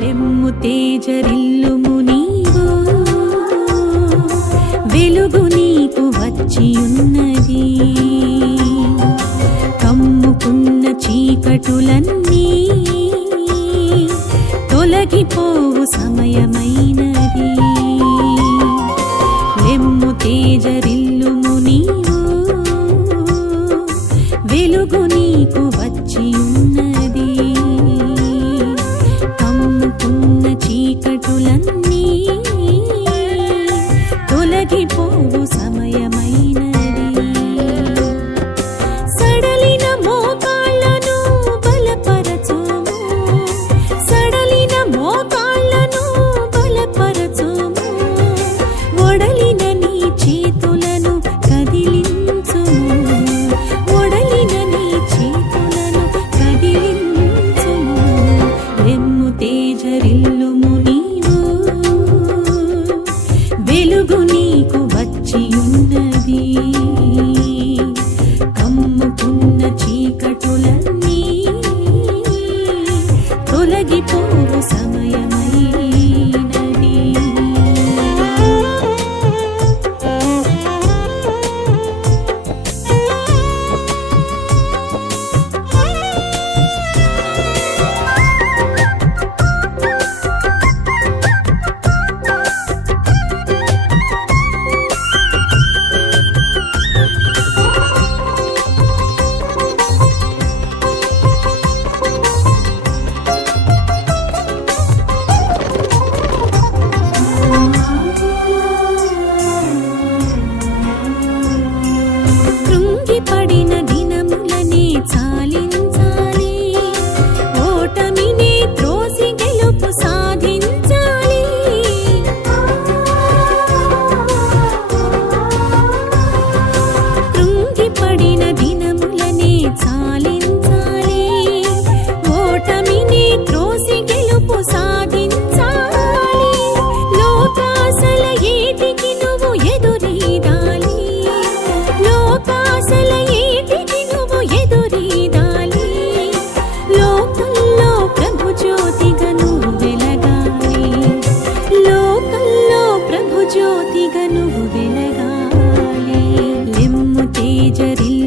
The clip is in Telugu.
లెమ్ము తేజరిల్లుము నీవు, వెలుగు నీకు వచ్చియున్నది. కమ్ముకున్న చీకటులన్నీ తొలగిపోవు సమయమైనది. లెమ్ము తేజరిల్లుము నీవు, వెలుగు నీకు వచ్చియున్నది. కమ్ముకున్న చీకటులన్నీ తొలగిపోవు సమయమైనది. సడలిన మోకాళ్ళను బలపరచుము, సడలిన మోకాళ్ళను బలపరచుము. ఒడలిన నీ చేతులను కదిలించుము, ఒడలిన నీ చేతులను కదిలించుము. లెమ్ము తేజరిల్లుము నీవు, వెలుగు నీకు వచ్చియున్నది. కమ్ముకున్న చీకటులన్నీ తొలగిపోవు సమయమైనది. కృంగిపడిన దినములనే చాలించాలి, ఓటమినే త్రోసి గెలుపు సాధించాలి. కృంగిపడిన దినములనే చాలించాలి, ఓటమినే త్రోసి గెలుపు సాధించాలి. లోకాసల ఏటికి నువ్వు ఎదురీదాలి, లోకాసల ఏటికి నువ్వు ఎదురీదాలి. లోకంలో ప్రభు జ్యోతిగా నువ్వు వెలగాలి, లోకంలో ప్రభు జ్యోతిగా నువ్వు వెలగాలి. లెమ్ము తేజరిల్లుము